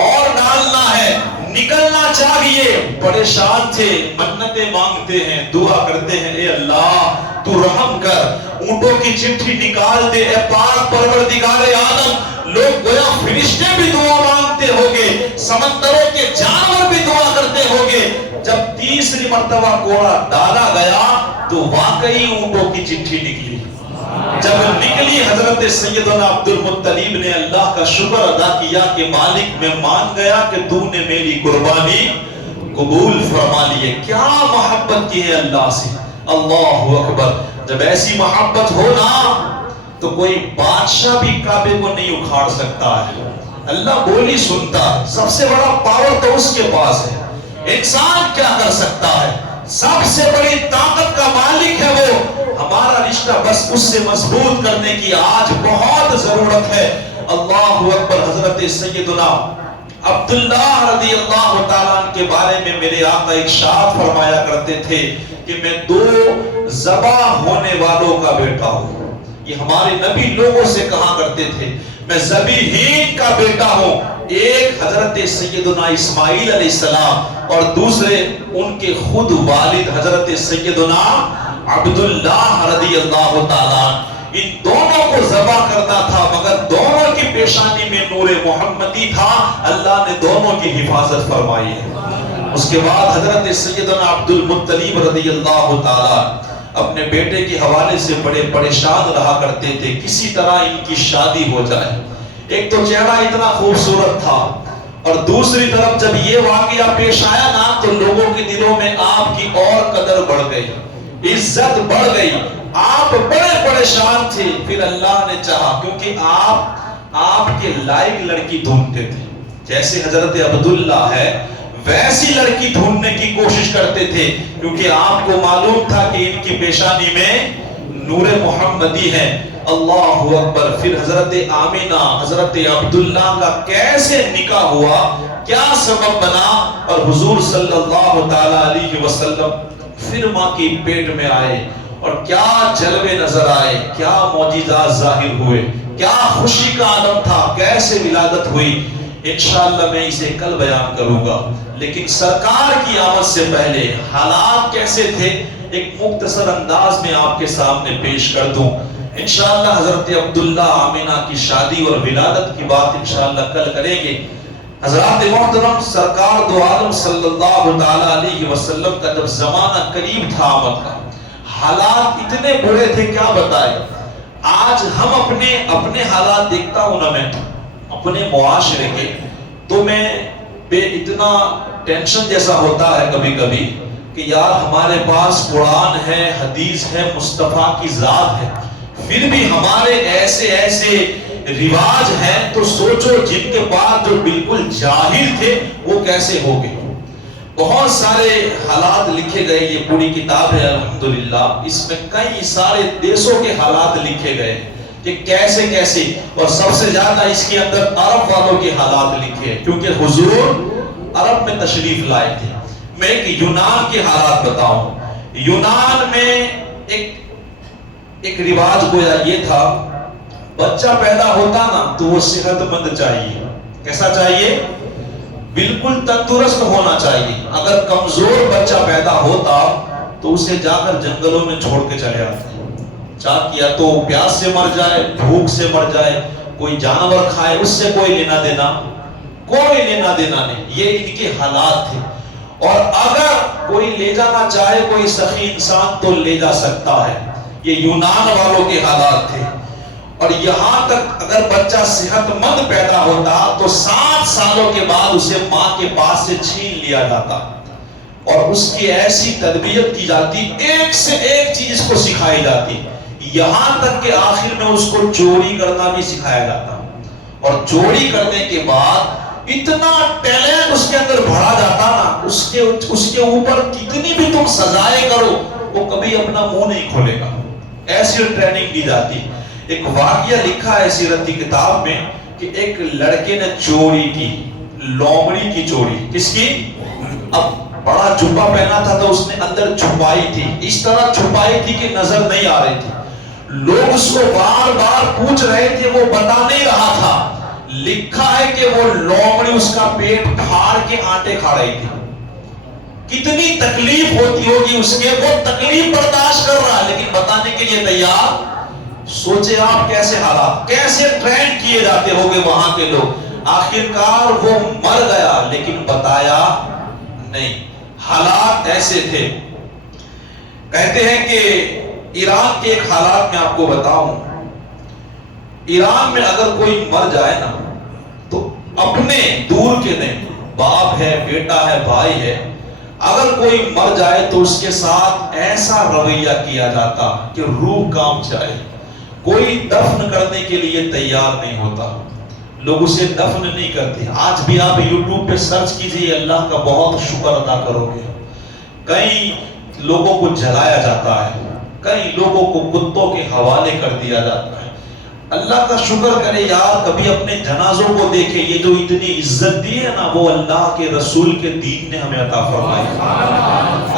اور ڈالنا ہے، نکلنا چاہیے. پریشان تھے، منتیں مانگتے ہیں، دعا کرتے ہیں، اے اللہ تو رحم کر، اونٹوں کی چٹھی نکال دے، اے پاک پروردگار عالم. لوگ گویا فرشتے بھی دعا مانگتے ہوگے، سمندروں کے جانور بھی دعا کرتے ہوگے. جب تیسری مرتبہ کوڑا ڈالا گیا تو واقعی اونٹوں کی چٹھی نکلی. جب نکلی حضرت سیدنا عبد المطلب نے اللہ کا شکر ادا کیا کہ مالک میں مان گیا کہ تو نے میری قربانی قبول فرما لیے. کیا محبت کی ہے اللہ سے. اللہ اکبر. جب ایسی محبت ہو نا تو کوئی بادشاہ بھی کعبے کو نہیں اکھاڑ سکتا ہے. اللہ بولی سنتا ہے. سب سے بڑا پاور تو اس کے پاس ہے. انسان کیا کر سکتا ہے؟ سب سے بڑی طاقت کا مالک ہے وہ. ہمارا رشتہ بس اس سے مضبوط کرنے کی آج بہت ضرورت ہے. اللہ اکبر. حضرت سیدنا عبداللہ رضی اللہ تعالیٰ عنہ کے بارے میں میرے آقا ارشاد فرمایا کرتے تھے کہ میں 2 ذبح ہونے والوں کا بیٹا ہوں. یہ ہمارے نبی لوگوں سے کہا کرتے تھے میں ذبیحین کا بیٹا ہوں. ایک حضرت سیدنا اسماعیل علیہ السلام اور دوسرے ان کے خود والد حضرت سیدنا عبداللہ رضی اللہ تعالیٰ. ان دونوں کو ذبح کرنا تھا، مگر دونوں کی پیشانی میں نور محمدی تھا، اللہ نے دونوں کی حفاظت فرمائی ہے۔ اس کے بعد حضرت سیدنا عبد المطلب رضی اللہ تعالی اپنے بیٹے کے حوالے سے بڑے پریشان رہا کرتے تھے، کسی طرح ان کی شادی ہو جائے۔ ایک تو چہرہ اتنا خوبصورت تھا، اور دوسری طرف جب یہ واقعہ پیش آیا نا تو لوگوں کے دلوں میں آپ کی اور قدر بڑھ گئی، عزت بڑھ گئی، آپ بڑے پریشان تھے۔ پھر اللہ نے چاہا، کیونکہ آپ کے لائق لڑکی ڈھونڈتے تھے، جیسے حضرت عبداللہ ہے ویسی لڑکی ڈھونڈنے کی کوشش کرتے تھے، کیونکہ آپ کو معلوم تھا کہ ان کی پیشانی میں نور محمدی ہے۔ اللہ اکبر۔ پھر حضرت آمینہ حضرت عبداللہ کا کیسے نکاح ہوا، کیا سبب بنا، اور حضور صلی اللہ تعالی علیہ وسلم پھر ماں کی پیٹ میں آئے، اور کیا جلوے نظر آئے، کیا معجزات ظاہر ہوئے، کیا خوشی کا عالم تھا، کیسے ولادت ہوئی، انشاءاللہ میں اسے کل بیان کروں گا۔ لیکن سرکار کی آمد سے پہلے حالات کیسے تھے ایک مختصر انداز میں آپ کے سامنے پیش کر دوں۔ انشاءاللہ حضرت عبداللہ آمینہ کی شادی اور ولادت کی بات انشاءاللہ کل کریں گے۔ حضرات محترم، سرکار دو عالم صلی اللہ تعالی علیہ وسلم کا جب زمانہ قریب تھا آمد کا، حالات اتنے برے تھے کیا بتائے۔ آج ہم اپنے حالات دیکھتا ہوں نا میں اپنے معاشرے کے، تو میں اتنا ٹینشن جیسا ہوتا ہے کبھی کبھی کہ یار ہمارے پاس قرآن ہے، حدیث ہے، مصطفیٰ کی ذات ہے، پھر بھی ہمارے ایسے رواج ہیں، تو سوچو جن کے بعد جو بالکل جاہل تھے وہ کیسے ہو گئے۔ بہت سارے حالات لکھے گئے، یہ پوری کتاب ہے الحمدللہ، اس میں کئی سارے دیشوں کے حالات لکھے گئے کہ کیسے، اور سب سے زیادہ اس کے اندر عرب والوں کے حالات لکھے ہیں، کیونکہ حضور عرب میں تشریف لائے تھے۔ میں ایک یونان کے حالات بتاؤں۔ یونان میں ایک رواج گویا یہ تھا، بچہ پیدا ہوتا نا تو وہ صحت مند چاہیے، کیسا چاہیے، بالکل تندرست ہونا چاہیے۔ اگر کمزور بچہ پیدا ہوتا تو اسے جا کر جنگلوں میں چھوڑ کے چلے آتے، چاہ کیا تو پیاس سے مر جائے، بھوک سے مر جائے، کوئی جانور کھائے، اس سے کوئی لینا دینا نہیں۔ یہ ان کے حالات تھے، اور اگر کوئی لے جانا چاہے کوئی سخی انسان تو لے جا سکتا ہے۔ یہ یونان والوں کے حالات تھے۔ اور یہاں تک اگر بچہ صحت مند پیدا ہوتا تو 7 سالوں کے بعد اسے ماں کے پاس سے چھین لیا جاتا، اور اس کی ایسی تربیت کی جاتی، ایک سے ایک چیز کو سکھائی جاتی، یہاں تک کہ آخر میں اس کو چوری کرنا بھی سکھایا جاتا، اور چوری کرنے کے بعد اتنا ٹیلنٹ اس کے اندر بڑھا جاتا نا، اس کے اوپر کتنی بھی تم سزائیں کرو وہ کبھی اپنا منہ نہیں کھولے گا، ایسی ٹریننگ دی جاتی۔ ایک واقعہ لکھا ہے سیرت کی کتاب میں کہ ایک لڑکے نے چوری کی، لومڑی کی چوری، کس کی؟ اب بڑا جبہ پہنا تھا تو اس نے اندر چھپائی تھی، اس طرح چھپائی تھی کہ نظر نہیں آ رہی تھی، لوگ اس کو بار بار پوچھ رہے تھے، وہ بتا نہیں رہا تھا۔ لکھا ہے کہ وہ لومڑی اس کا پیٹ پھاڑ کے آٹے کھا رہی تھی، کتنی تکلیف ہوتی ہوگی اس کے، وہ تکلیف برداشت کر رہا ہے لیکن بتانے کے لیے تیار۔ سوچے آپ کیسے حالات، کیسے ٹرین کیے جاتے ہوگے وہاں کے لوگ۔ آخرکار وہ مر گیا لیکن بتایا نہیں، حالات ایسے تھے۔ کہتے ہیں کہ ایران کے ایک حالات میں آپ کو بتاؤں، ایران میں اگر کوئی مر جائے نا تو اپنے دور کے نہیں، باپ ہے، بیٹا ہے، بھائی ہے، اگر کوئی مر جائے تو اس کے ساتھ ایسا رویہ کیا جاتا کہ روح کانپ جائے، کوئی دفن کرنے کے لیے تیار نہیں ہوتا، لوگ اسے دفن نہیں کرتے۔ آج بھی آپ یوٹیوب پہ سرچ کیجئے، اللہ کا بہت شکر ادا کرو گے، کئی لوگوں کو جلایا جاتا ہے، کئی لوگوں کو کتوں کے حوالے کر دیا جاتا ہے۔ اللہ کا شکر کرے یار، کبھی اپنے جنازوں کو دیکھے، یہ جو اتنی عزت دی ہے نا وہ اللہ کے رسول کے دین نے ہمیں عطا فرمائی،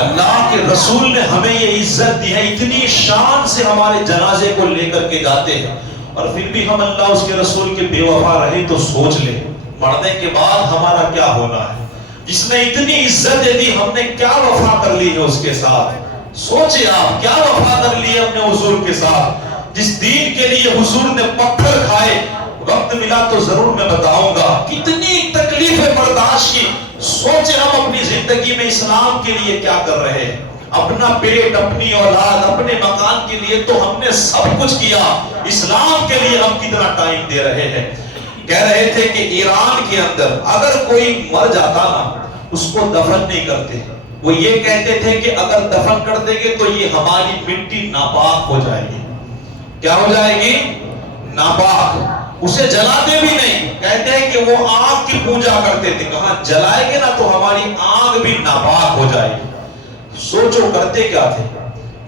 اللہ کے رسول نے ہمیں یہ عزت دی ہے، اتنی شان سے ہمارے جنازے کو لے کر کے جاتے ہیں، اور پھر بھی ہم اللہ اس کے رسول کے بے وفا رہے تو سوچ لیں مرنے کے بعد ہمارا کیا ہونا ہے۔ جس نے اتنی عزت دے دی، ہم نے کیا وفا کر لی ہے اس کے ساتھ، سوچے آپ کیا وفا کر لی ہے اپنے حضور کے ساتھ۔ جس دین کے لیے حضور نے پتھر کھائے، وقت ملا تو ضرور میں بتاؤں گا کتنی تکلیفیں برداشت کی. سوچیں ہم اپنی زندگی میں اسلام کے لیے کیا کر رہے ہیں. اپنا پیٹ، اپنی اولاد، اپنے مکان کے لیے تو ہم نے سب کچھ کیا، اسلام کے لیے ہم کتنا ٹائم دے رہے ہیں. کہہ رہے تھے کہ ایران کے اندر اگر کوئی مر جاتا نا اس کو دفن نہیں کرتے. وہ یہ کہتے تھے کہ اگر دفن کر دیں گے تو یہ ہماری مٹی ناپاک ہو جائے گی. کیا ہو جائے گی؟ ناپاک. اسے جلاتے بھی نہیں. کہتے ہیں کہ وہ آگ کی پوجا کرتے تھے. کہاں جلائیں گے نا تو ہماری آگ بھی ناپاک ہو جائے گی. سوچو کرتے کیا تھے.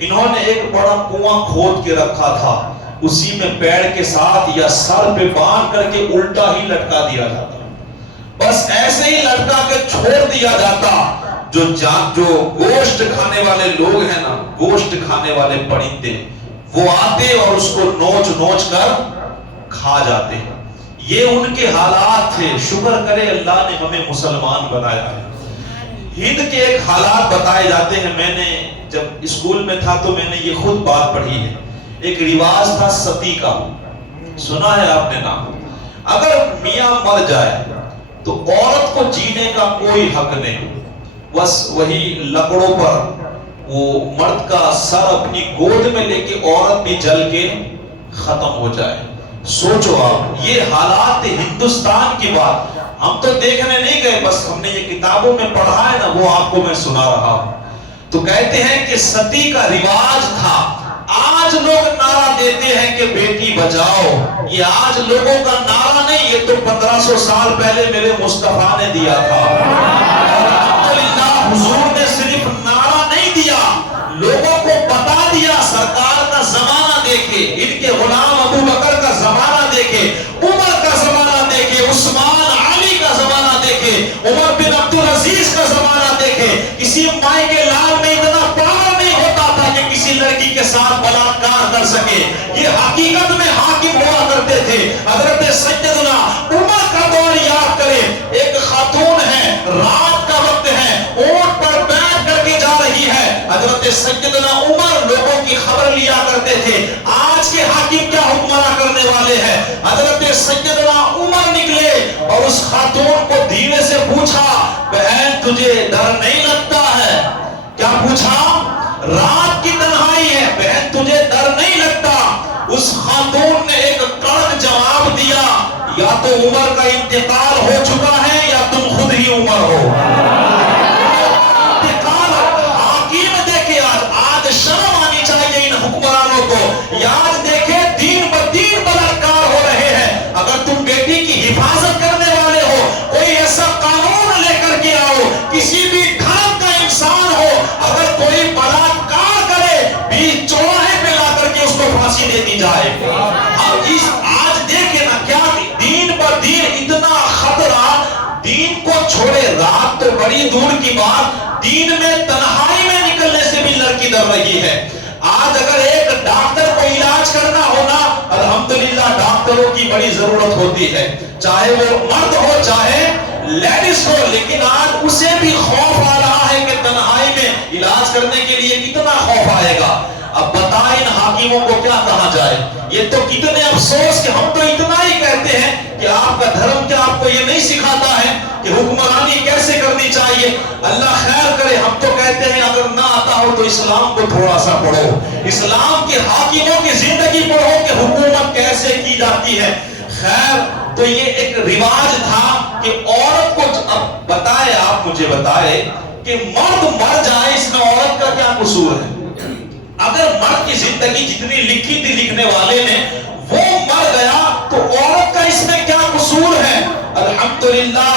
انہوں نے ایک بڑا کنواں کھود کے رکھا تھا، اسی میں پیڑ کے ساتھ یا سر پہ باندھ کر کے الٹا ہی لٹکا دیا جاتا. بس ایسے ہی لٹکا کے چھوڑ دیا جاتا. جو گوشت کھانے والے لوگ ہیں نا، گوشت کھانے والے پرندے، وہ آتے اور اس کو نوچ نوچ کر کھا جاتے. یہ ان کے حالات تھے. شکر کرے اللہ نے ہمیں مسلمان بنایا ہے. ہند کے ایک حالات بتائے جاتے ہیں. میں نے جب اسکول میں تھا تو میں نے یہ خود بات پڑھی ہے. ایک رواج تھا ستی کا، سنا ہے آپ نے نام. اگر میاں مر جائے تو عورت کو جینے کا کوئی حق نہیں. بس وہی لکڑوں پر وہ مرد کا سر اپنی گود میں لے کے عورت بھی جل کے ختم ہو جائے. سوچو آپ، یہ حالات ہندوستان کی بات. ہم تو دیکھنے نہیں گئے، بس ہم نے یہ کتابوں میں پڑھا ہے نا، وہ آپ کو میں سنا رہا ہوں. تو کہتے ہیں کہ ستی کا رواج تھا. آج لوگ نعرہ دیتے ہیں کہ بیٹی بچاؤ. یہ آج لوگوں کا نعرہ نہیں، یہ تو 1500 سال پہلے میرے مصطفیٰ نے دیا تھا. الحمدللہ حضور نے صرف نعرہ نہیں دیا، لوگوں کو بتا دیا. سرکار کا زمانہ دیکھے، ان کے غلام ابو بکر کا زمانہ دیکھے، عمر کا زمانہ دیکھے، عثمان علی کا زمانہ دیکھے، عمر بن عبدالعزیز کا زمانہ دیکھے. کسی مائی کے لال میں اتنا پاور نہیں ہوتا تھا کہ کسی لڑکی کے ساتھ بلاکار کر سکے. یہ حقیقت میں حاکم ہوا کرتے تھے. حضرت سیدنا عمر کا دور یاد کریں. ایک خاتون ہے، رات کا وقت ہے، اونٹ پر بیٹھ کر کے جا رہی ہے. حضرت سیدنا عمر لوگوں کی خبر لیا کرتے تھے. آج کے حاکم کیا حکمراں کرنے والے ہیں. حضرت سیدنا عمر نکلے اور اس خاتون کو دھیرے سے پوچھا، بہن تجھے ڈر نہیں لگتا ہے؟ کیا پوچھا؟ رات کی تنہائی ہے، بہن تجھے ڈر نہیں لگتا؟ اس خاتون نے ایک کڑک جواب دیا، یا تو عمر کا انتقال ہو چکا ہے یا تم خود ہی عمر ہو. شرم آنی چاہیے ان حکمرانوں کو. یاد دیکھیں دین بدین بلاکار ہو رہے ہیں. اگر تم بیٹی کی حفاظت کرنے والے ہو، کوئی ایسا قانون لے کر کے آؤ، کسی بھی دھرم کا انسان ہو، اگر کوئی بلاکار کرے، بیچ چوراہے پہ لا کر کے اس کو پھانسی دے دی جائے. آج دیکھیں نا کیا دین بدین اتنا خطرہ. دین کو چھوڑے، رات تو بڑی دور کی بات، دین میں تنہائی میں نکلنے سے بھی لڑکی ڈر رہی ہے. آج اگر ایک ڈاکٹر کو علاج کرنا ہونا، الحمدللہ ڈاکٹروں کی بڑی ضرورت ہوتی ہے، چاہے وہ مرد ہو چاہے لیڈیز ہو. لیکن آج اسے بھی خوف آ رہا ہے کہ تنہائی میں علاج کرنے کے لیے کتنا خوف آئے گا. اب بتائیں ان حاکموں کو کیا کہا جائے. یہ تو کتنے افسوس کہ ہم تو اتنا ہی کہتے ہیں کہ آپ کا دھرم کیا آپ کو یہ نہیں سکھاتا ہے کہ حکمرانی کیسے کرنی چاہیے. اللہ خیر کرے. ہم تو کہتے ہیں اگر نہ آتا ہو تو اسلام کو تھوڑا سا پڑھو، اسلام کے حاکموں کی زندگی پڑھو کہ حکومت کیسے کی جاتی ہے. خیر، تو یہ ایک رواج تھا کہ عورت کو. اب بتائے، آپ مجھے بتائے کہ مرد مر جائے، اس میں عورت کا کیا قصور ہے؟ اگر مرد کی زندگی جتنی لکھی تھی لکھنے والے نے، وہ مر گیا تو عورت کا اس میں کیا قصور ہے؟ الحمدللہ.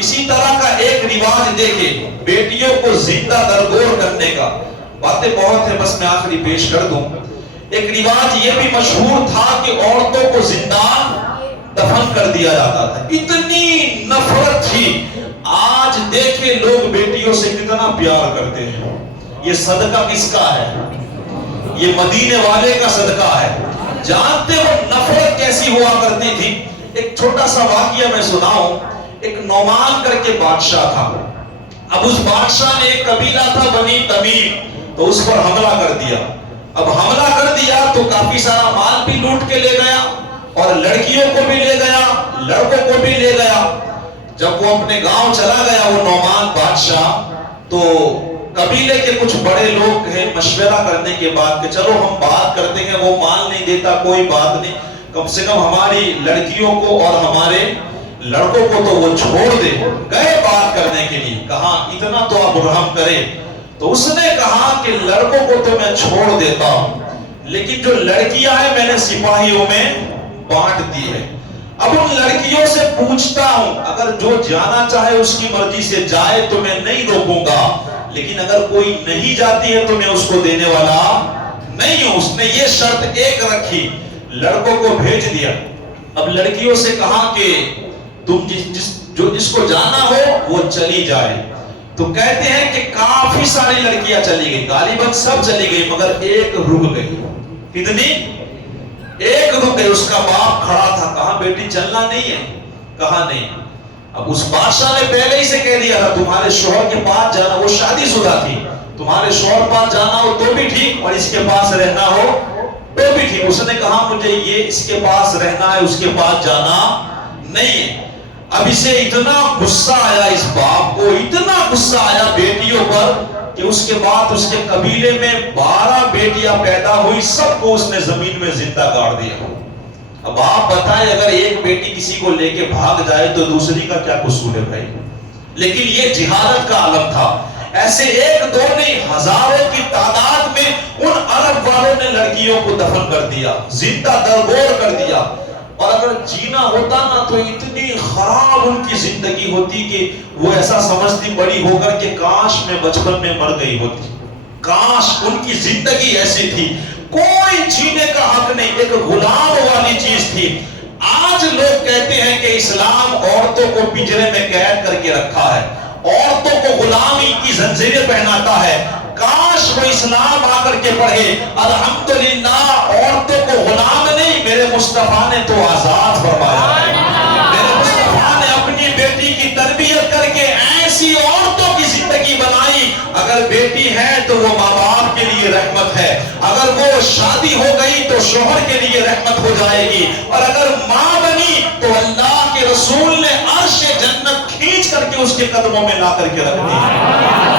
اسی طرح کا ایک رواج دیکھیں، بیٹیوں کو زندہ درگور کرنے کا. باتیں بہت ہیں، بس میں آخری پیش کر دوں. ایک رواج یہ بھی مشہور تھا کہ عورتوں کو زندہ دفن کر دیا جاتا تھا. اتنی نفرت تھی. آج دیکھیں لوگ بیٹیوں سے کتنا پیار کرتے ہیں. یہ صدقہ کس کا ہے؟ یہ مدینے والے کا صدقہ ہے. جانتے ہو نفرت کیسی ہوا کرتی تھی. ایک چھوٹا سا واقعہ میں سناؤں. ایک نعمان کر کے بادشاہ تھا. اب اس بادشاہ نے ایک قبیلہ تھا بنی تمیم، تو اس پر حملہ کر دیا. اب حملہ کر دیا تو کافی سارا مال بھی لوٹ کے لے گیا اور لڑکیوں کو بھی لے گیا، لڑکوں کو بھی لے گیا۔ جب وہ اپنے گاؤں چلا گیا وہ نعمان بادشاہ، تو قبیلے کے کچھ بڑے لوگ ہیں، مشورہ کرنے کے بعد کہ چلو ہم بات کرتے ہیں، وہ مال نہیں دیتا کوئی بات نہیں، کم سے کم ہماری لڑکیوں کو اور ہمارے لڑکوں کو تو وہ چھوڑ دے۔ گئے بات کرنے کے لیے، کہا اتنا تو آپ رحم کرے۔ تو اس نے کہا کہ لڑکوں کو تو میں چھوڑ دیتا ہوں، لیکن جو لڑکیاں ہیں میں نے سپاہیوں میں بانٹ دی ہے۔ اب ان لڑکیوں سے پوچھتا ہوں، اگر جو جانا چاہے اس کی مرضی سے جائے تو میں نہیں روکوں گا، لیکن اگر کوئی نہیں جاتی ہے تو میں اس کو دینے والا نہیں ہوں۔ اس نے یہ شرط ایک رکھی، لڑکوں کو بھیج دیا۔ اب لڑکیوں سے کہا کہ تم جس کو جانا ہو وہ چلی جائے۔ تو کہتے ہیں کہ کافی ساری لڑکیاں چلی گئی، غالباً سب چلی گئی، مگر ایک رک گئی۔ کتنی؟ ایک رک گئی۔ اس کا باپ کھڑا تھا، کہا بیٹی چلنا نہیں ہے؟ کہا نہیں۔ اب اس بادشاہ نے پہلے ہی سے کہہ دیا تھا تمہارے شوہر کے پاس جانا، وہ شادی شدہ تھی، تمہارے شوہر پاس جانا ہو تو بھی ٹھیک اور اس کے پاس رہنا ہو تو بھی ٹھیک۔ اس نے کہا مجھے یہ اس کے پاس رہنا ہے، اس کے پاس جانا نہیں ہے۔ اب اسے اتنا غصہ آیا، اس باپ کو اتنا غصہ آیا بیٹیوں پر کہ اس کے بعد اس کے قبیلے میں 12 بیٹیاں پیدا ہوئی، سب کو اس نے زمین میں زندہ گاڑ دیا۔ اب آپ بتائیں اگر ایک بیٹی کسی کو لے کے بھاگ جائے تو دوسری کا کیا قصور ہے بھائی؟ لیکن یہ جہالت کا عالم تھا۔ ایسے ایک دو نہیں، ہزاروں کی تعداد میں ان عرب والوں نے لڑکیوں کو دفن کر دیا، زندہ درگور کر دیا۔ اور اگر جینا ہوتا نا تو اتنی خراب ان کی زندگی ہوتی کہ وہ ایسا سمجھتی بڑی ہو کر کہ کاش میں بچپن میں مر گئی ہوتی، کاش۔ ان کی زندگی ایسی تھی، کوئی جینے کا حق نہیں، ایک غلام والی چیز تھی۔ آج لوگ کہتے ہیں کہ اسلام عورتوں کو پنجرے میں قید کر کے رکھا ہے، عورتوں کو غلامی کی زنجیریں پہناتا ہے۔ کاش وہ اسلام آ کر کے پڑھے الحمدللہ عورتوں کو غلام نہیں، میرے مصطفیٰ نے تو آزاد فرمایا ہے۔ میرے مصطفیٰ نے اپنی بیٹی کی تربیت کر کے ایسی عورتوں کی زندگی بنائی، اگر بیٹی ہے تو وہ ماں باپ کے لیے رحمت ہے، اگر وہ شادی ہو گئی تو شوہر کے لیے رحمت ہو جائے گی، اور اگر ماں بنی تو اللہ کے رسول نے عرش جنت کھینچ کر کے اس کے قدموں میں لا کر کے رکھ دی۔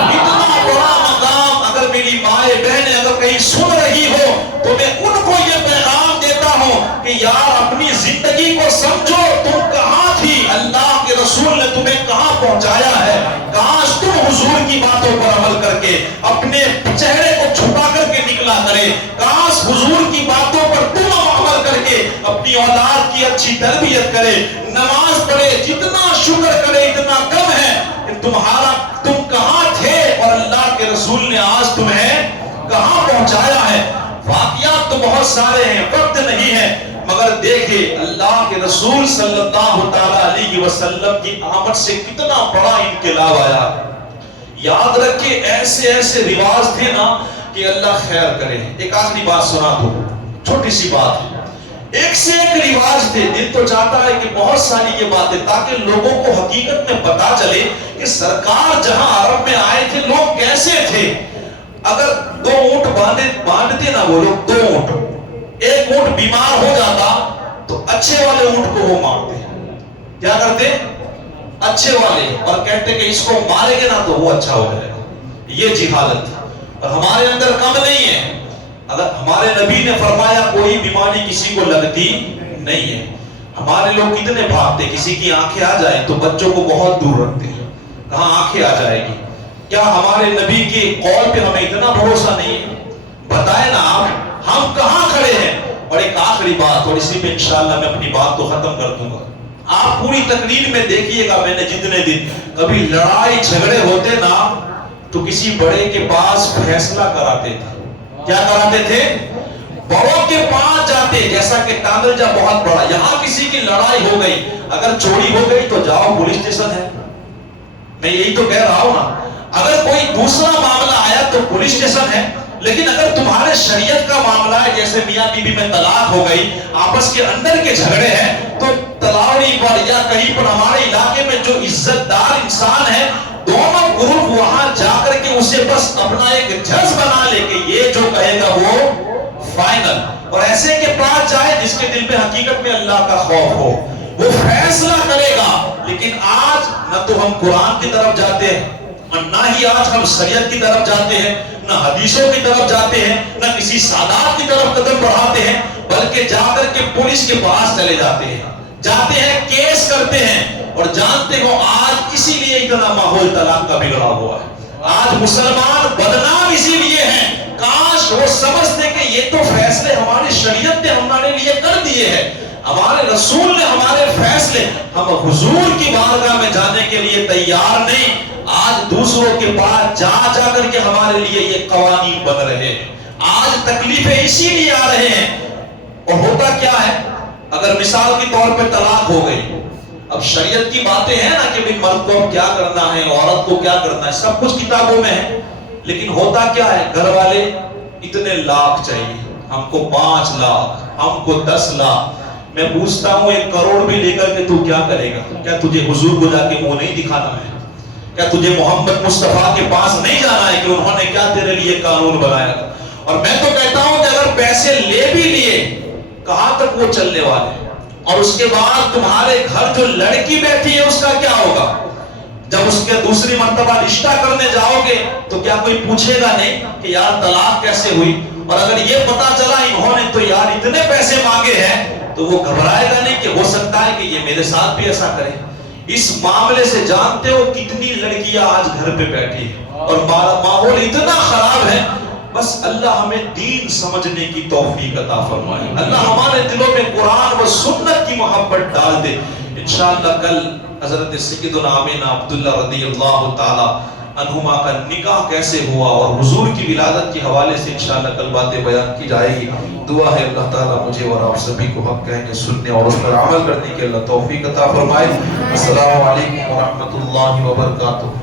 اتنا بڑا مقام، اگر میری مائیں بہنیں اگر کہیں سن رہی ہو تو میں ان کو یہ پیغام دیتا ہوں کہ یار اپنی زندگی کو سمجھو، تم کہاں تھی، اللہ کے رسول نے تمہیں کہاں پہنچایا ہے۔ کاش تم حضور کی باتوں پر عمل کر کے اپنے چہرے کو چھپا کر کے نکلا کرے، کاش حضور کی باتوں پر تم عمل کر کے اپنی اولاد کی اچھی تربیت کرے، نماز پڑھے، جتنا شکر کرے اتنا کم ہے کہ تم کہاں تھے اور اللہ کے رسول نے آج تمہیں کہاں پہنچایا ہے۔ واقعات تو بہت سارے ہیں، وقت نہیں ہے، مگر دیکھیں اللہ کے رسول صلی اللہ تعالی علیہ وسلم کی آمد سے کتنا بڑا انقلاب آیا۔ یاد رکھیں ایسے ایسے رواج تھے نا کہ اللہ خیر کرے۔ ایک آخری بات سنا دو، چھوٹی سی بات ہے، ایک سے ایک رواج تھے۔ دل تو چاہتا ہے کہ بہت ساری یہ باتیں تاکہ لوگوں کو حقیقت میں پتا چلے کہ سرکار جہاں عرب میں آئے تھے لوگ کیسے تھے۔ اگر 2 اونٹ باندھتے نا وہ لوگ، 2 اونٹ، ایک اونٹ بیمار ہو جاتا تو اچھے والے اونٹ کو وہ مارتے، کیا کرتے؟ اچھے والے، اور کہتے کہ اس کو مارے گے نا تو وہ اچھا ہو جائے گا۔ یہ جہالت تھی، اور ہمارے اندر کم نہیں ہے۔ اگر ہمارے نبی نے فرمایا کوئی بیماری کسی کو لگتی نہیں ہے، ہمارے لوگ کتنے بھاگتے، کسی کی آنکھیں آ جائیں تو بچوں کو بہت دور رکھتے ہیں، کہاں آنکھیں آ جائے گی۔ کیا ہمارے نبی کے قول پہ ہمیں اتنا بھروسہ نہیں ہے؟ بتائیں نا آپ ہم کہاں کھڑے ہیں۔ اور ایک آخری بات، اور اسی پہ انشاءاللہ میں اپنی بات کو ختم کر دوں گا۔ آپ پوری تقریر میں دیکھیے گا، میں نے جتنے دن کبھی لڑائی جھگڑے ہوتے نا تو کسی بڑے کے پاس فیصلہ کراتے تھے۔ کیا کراتے تھے؟ بڑوں کے پاس جاتے، جیسا کہ تانرجہ بہت بڑا، یہاں کسی کی لڑائی ہو گئی، اگر چوری ہو گئی تو جاؤ پولیس اسٹیشن ہے، میں یہی تو کہہ رہا ہوں نا۔ اگر کوئی دوسرا معاملہ آیا تو پولیس اسٹیشن ہے، لیکن اگر تمہارے شریعت کا معاملہ ہے، جیسے میاں بیوی میں طلاق ہو گئی، آپس کے اندر کے جھگڑے ہیں، تو تلاوڑی پر یا کہیں پر ہمارے علاقے میں جو عزت دار انسان ہے، دونوں گروپ وہاں جا کر کے اسے بس اپنا ایک جج بنا لے کہ یہ جو کہے گا وہ فائنل، اور ایسے کے پاس جائے جس کے دل میں حقیقت میں اللہ کا خوف ہو، وہ فیصلہ کرے گا۔ لیکن آج نہ تو ہم قرآن کی طرف جاتے ہیں، اور نہ ہی آج ہم شریعت کی طرف جاتے ہیں، نہ حدیثوں کی طرف جاتے ہیں، نہ کسی سادات کی طرف قدم بڑھاتے ہیں، بلکہ جا کر کے پولیس کے پاس چلے جاتے ہیں کیس کرتے ہیں۔ اور جانتے ہو آج اسی لیے اتنا ماحول طلاق کا بگڑا ہوا ہے، آج مسلمان بدنام اسی لیے ہیں۔ کاش وہ سمجھتے کہ یہ تو فیصلے ہماری شریعت نے ہمارے لیے کر دیے ہیں، ہمارے رسول نے ہمارے فیصلے، ہم حضور کی بارگاہ میں جانے کے لیے تیار نہیں۔ آج دوسروں کے پاس جا کر کے ہمارے لیے یہ قوانین بن رہے ہیں، آج تکلیفیں اسی لیے آ رہے ہیں۔ اور ہوتا کیا ہے، اگر مثال کے طور پہ طلاق ہو گئی، اب شریعت کی باتیں ہیں نا کہ مرد کو کیا کرنا ہے، عورت کو کیا کرنا ہے، سب کچھ کتابوں میں ہے، لیکن ہوتا کیا ہے، گھر والے اتنے لاکھ چاہیے، ہم کو 5 لاکھ، ہم کو 10 لاکھ۔ میں پوچھتا ہوں 1 کروڑ بھی لے کر کے تو کیا کرے گا؟ کیا تجھے حضور کو جا کے منہ نہیں دکھانا ہے؟ کیا تجھے محمد مصطفیٰ کے پاس نہیں جانا ہے کہ انہوں نے کیا تیرے لیے قانون بنایا؟ اور میں تو کہتا ہوں کہ اگر پیسے لے بھی لیے، کہاں تک وہ چلنے والے؟ اور اس کے بعد تمہارے گھر جو لڑکی بیٹھی ہے اس کا کیا ہوگا؟ جب اس کے دوسری مرتبہ رشتہ کرنے جاؤ گے تو کیا کوئی پوچھے گا نہیں کہ یار طلاق کیسے ہوئی؟ اور اگر یہ پتا چلا انہوں نے تو یار اتنے پیسے مانگے ہیں، تو وہ گھبرائے گا نہیں کہ ہو سکتا ہے کہ یہ میرے ساتھ بھی ایسا کرے؟ اس معاملے سے جانتے ہو کتنی لڑکیاں آج گھر پہ بیٹھی ہیں اور ماحول اتنا خراب ہے۔ بس اللہ ہمیں دین سمجھنے کی توفیق عطا فرمائے، اللہ ہمارے دلوں میں قرآن و سنت کی محبت ڈال دے۔ انشاءاللہ کل حضرت سیدنا آمینہ عبداللہ رضی اللہ تعالی عنہما کا نکاح کیسے ہوا اور حضور کی ولادت کے حوالے سے انشاءاللہ کل باتیں بیان کی جائے گی۔ دعا ہے اللہ تعالیٰ مجھے اور آپ سبھی کو حق کہنے، سننے اور اس پر عمل کرنے کے اللہ توفیق عطا فرمائے۔ السلام علیکم ورحمۃ اللہ وبرکاتہ۔